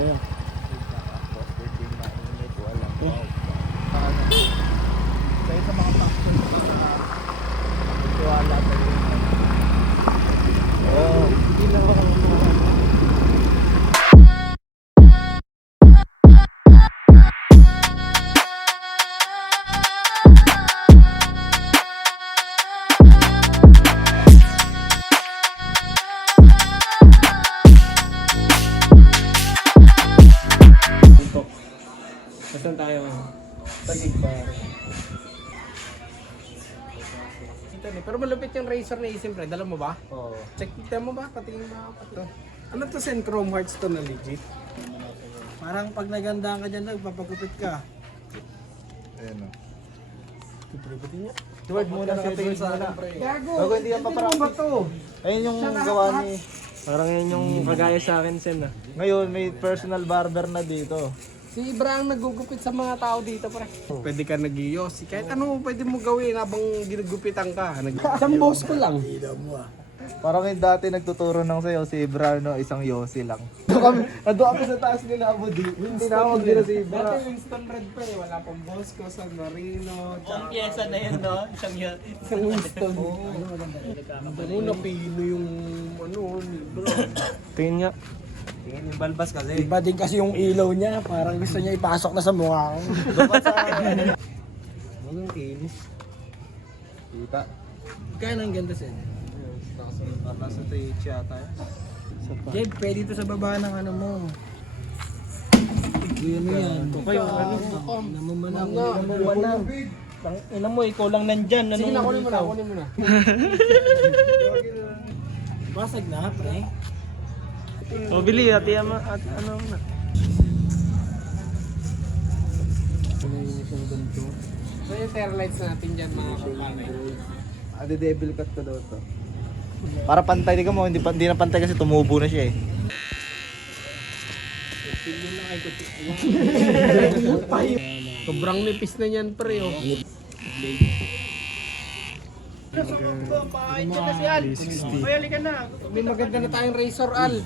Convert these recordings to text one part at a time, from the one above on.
Ayun. Tapos pwede mainit, walang Eh. wow. Kaya sa mga factor na tiwala sa iyo. Oo. Hindi lang ako Ito. Saan tayo? tagig pa. Pero malupit yung razor na siyempre. Dala mo ba? Oo. Check mo ba? Patingin mo ito. Ano to, Chrome Hearts to na legit? Parang pag nagandaan ka dyan, nagpapagupit ka. Ayan o. Pwede niya. Tuwad muna sa tingin sa akin. Gago! Bago hindi yan papractice. to? Ayun yung gawa ni... Parang yan yung kagaya sa akin, Sen, ah. Ngayon may personal barber na dito. Si Ibra ang nagugupit sa mga tao dito, pre. Pwede ka nag-iyosi. Kahit ano pwede mo gawin habang ginugupitan ka. Isang boss ko lang. Parang yung dati nagtuturo ng sayo si Brano, isang Yossi lang. Ando kami sa taas nila, Abu Di. Tinawag nila si Ibra. Dati Winston Red pa eh. Wala pang Bosco, San Marino. Ang pyesa na yun, no? Isang Winston. Ano na pino yung ano, Ibra. Tingin nga. Tingin yung balbas kasi. Iba din kasi yung ilaw niya. Parang gusto niya ipasok na sa mukha ko. Dapat sa... Huwag yung kinis. Kita. Kaya nang ganda, Sen. Nasa tayo yata. Jeb, pwede ito sa baba ng ano mo. Yun yan. Ito kayo, ano? Namamanang. Namamanang. Ina mo, ikaw lang nandyan. Sige na, kunin mo na, kunin mo na. Basag na, pre. O, bili, at ano na. So yung tail lights natin dyan mga kapatid. Ade devil cut ko daw to. Para pantay, di ka mo, hindi na pantay kasi tumubo na siya eh. Sobrang nipis na yan, pre. Oh. Mayali ka na. May maganda na tayong razor, Al.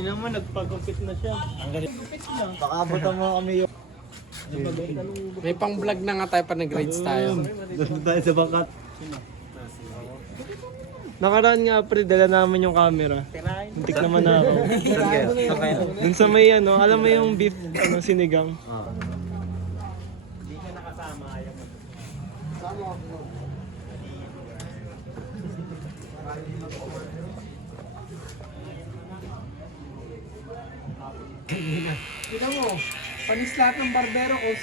Ina mo, nagpagupit na siya. Baka abutan mo kami yung... May pang vlog na nga tayo pa nag-grades tayo. Doon tayo sa bangkat. Nakaraan nga, pre, dala namin yung camera. Muntik naman na ako. Saan kaya? Dun sa may ano, alam mo yung beef, ano, sinigang. Tignan mo, panis lahat ng barbero kung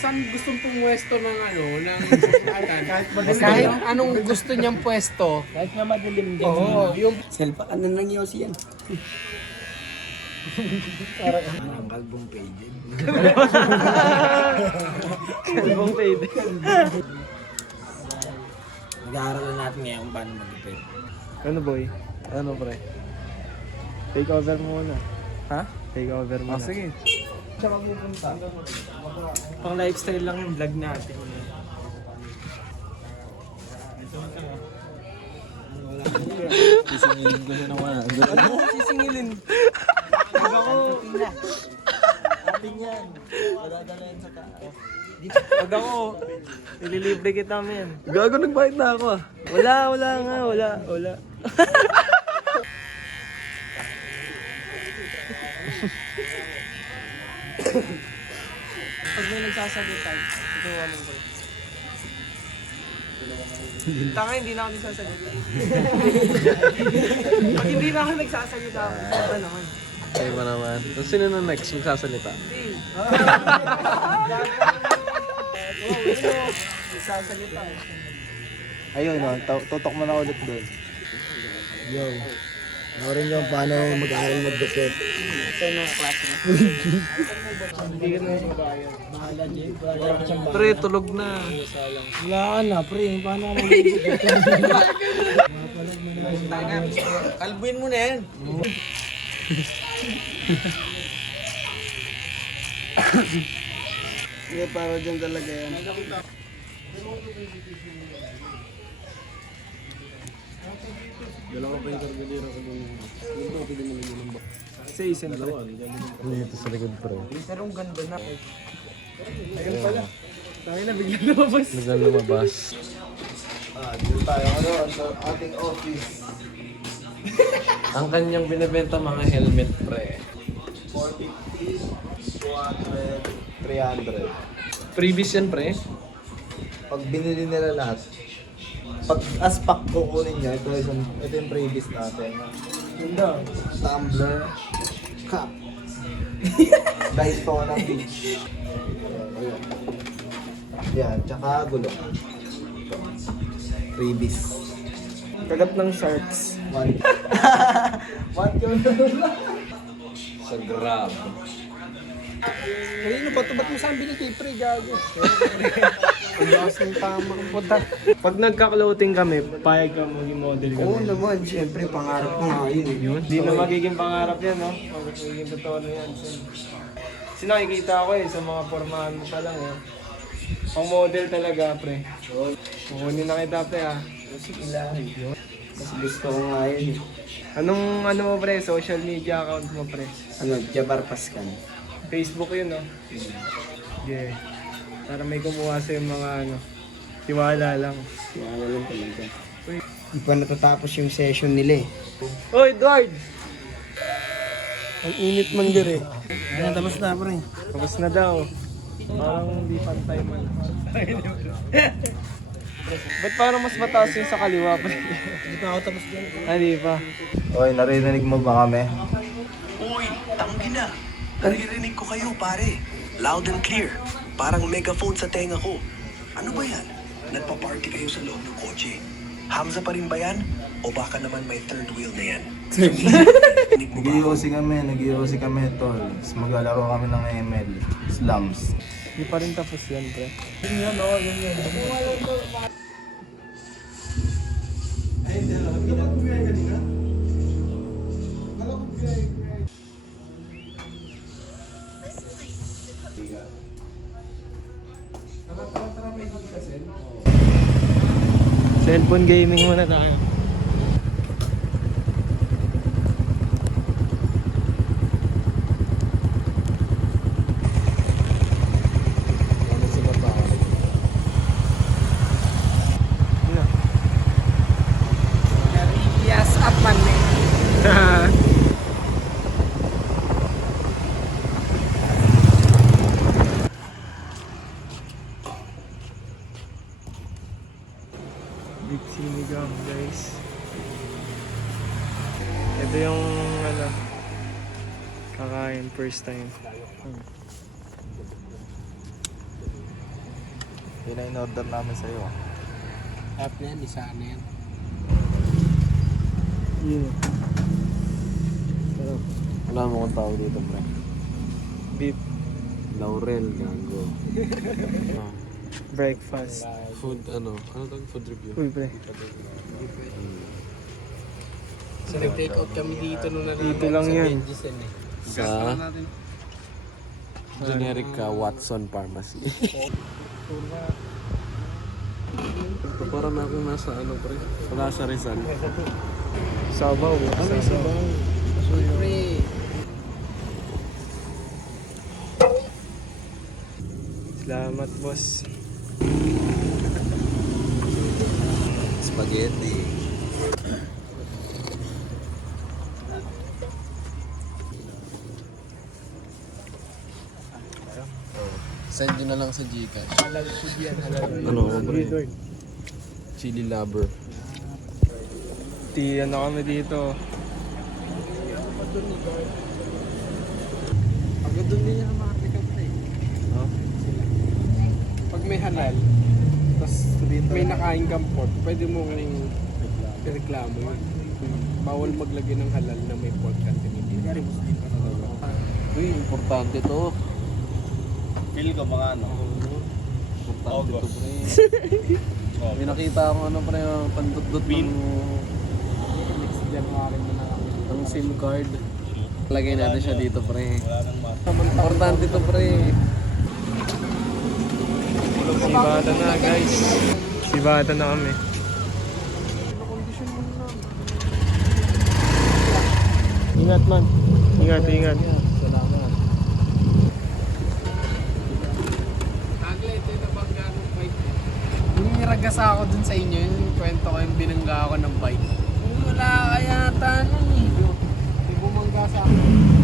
saan gustong pumwesto ng ano, ng susuatan. Kahit anong gusto niyang pwesto. Kahit nga madilim din. Oo, yung Selpa ka na ng Yossi yan. Parang kalbong faded. Kalbong fade. Nag-aaralan natin ngayon kung paano mag-upit. Ano, boy? Ano, pre? Take over muna. Ha? Take over muna. Sige. Pang lifestyle lang yung vlog natin. Sisingilin ko siya naman. Sisingilin. Ating yan. Madadalayan sa taas. Pag ako, ililibre kita, men. Gago, nagbayad na ako ah. Wala. pag may nagsasagutan, ituwa mo ko. Tanga, hindi na ako nagsasalita. Pag hindi na ako nagsasalita, ano naman. Kayo ba naman? So, sino na next magsasalita? Nagsasalita. Ayun, no, tutok mo na ulit doon. Yo. Ano rin yung paano mag-aaral mag-upit. Ito na klase na. Hindi ka na mabayad. Bahala, Jeb. Wala ka siyang Pre, tulog na. Wala ka na, pre. Paano ako mag-upit? Kalbuin mo na yan. Sige, para dyan talaga yan. Dalawa pa yung kargadero ko dun. Ito, pwede mo lang yun. Sa isang pre. Dito sa likod pre. Pero ang ganda na. Ayun pala. Tayo na bigla lumabas. Biglang lumabas. Dito tayo sa ating office. Ang kanyang binibenta mga helmet pre. 450, 200, 300. Previous yan pre. Pag binili nila lahat, pag as pack kukunin niya, ito yung previous natin. Tumbler, cup, Daytona Beach. Ayan. Yan, tsaka gulong. Previous. Kagat ng sharks. One. One yun. Sa Grab. Kanino ba ito? Ba't mo saan binigay pre? Gago. Ang lakas ng tama ang puta. Pag nagka-clothing kami, payag ka maging model kami. Oo naman, siyempre pangarap ko nga yun. Hindi na magiging pangarap yan, no? Magiging totoo na yan. Kasi nakikita ko sa mga pormahan mo pa lang, Pang model talaga, pre. Kukunin na kita, pre, Mas gusto ko nga yun. Anong mo, pre? Social media account mo, pre? Jabar Pascal. Facebook yun, no? Yeah. Para may kumuha sa yung mga, tiwala lang. Wala lang talaga. Di pa natatapos yung session nila Oh, Edward! Ang init man dire. Ayan, tapos na, pre. Tapos na daw. Parang hindi pantay man. Ba't parang mas mataas yung sa kaliwa, pre? Hindi pa ako tapos dyan. Hindi pa. Okay, narinig mo ba kami? Uy, tanggi na. Naririnig ko kayo, pare. Loud and clear. Parang megaphone sa tenga ko. Ano ba yan? Nagpa-party kayo sa loob ng kotse. Hamza pa rin ba yan? O baka naman may third wheel na yan? Narinig mo ba? Nag-iossi kami, tol. Tapos maglalaro kami ng ML. Slums. Hindi pa rin tapos yan, pre. Cellphone gaming muna tayo. Yes, up man Big Sinigam, guys. Ito yung kakain first time. Yun na in-order namin sa'yo. Up na yan, isa na yan. Yun. Wala mo kong tao dito pre. Beef Laurel, gago. breakfast. Food ano tawag food review? Uy, pre. So nag-take out kami dito nung Dito lang yan. Sa generic Watson Pharmacy. Ito parang akong nasa pre. Wala sa Rizal. Sabaw. Sabaw. Pre, Salamat, boss. Spaghetti. Send nyo na lang sa Gcash. Ano pre? Chili lover. Ano kami dito. pagod doon din yan ang mga pick up pre. Pag may halal, tapos may nakain kang pork, pwede mong reklamo yun. Bawal maglagay ng halal na may pork content. Uy, importante to. Feel ko mga Importante to pre. May nakita akong pre, pandudot ng Next January mo na kami. ng SIM card. Lagay natin siya dito pre. Importante to pre. Sibata na, guys. Sibata na kami. Ingat man. Ingat, ingat. Salamat. Tagle, ito yung nabangga ng bike. Yung niragas ako dun sa inyo, yung kwento ko yung binangga ako ng bike. Wala kaya nun eh. Hindi bumangga sa akin.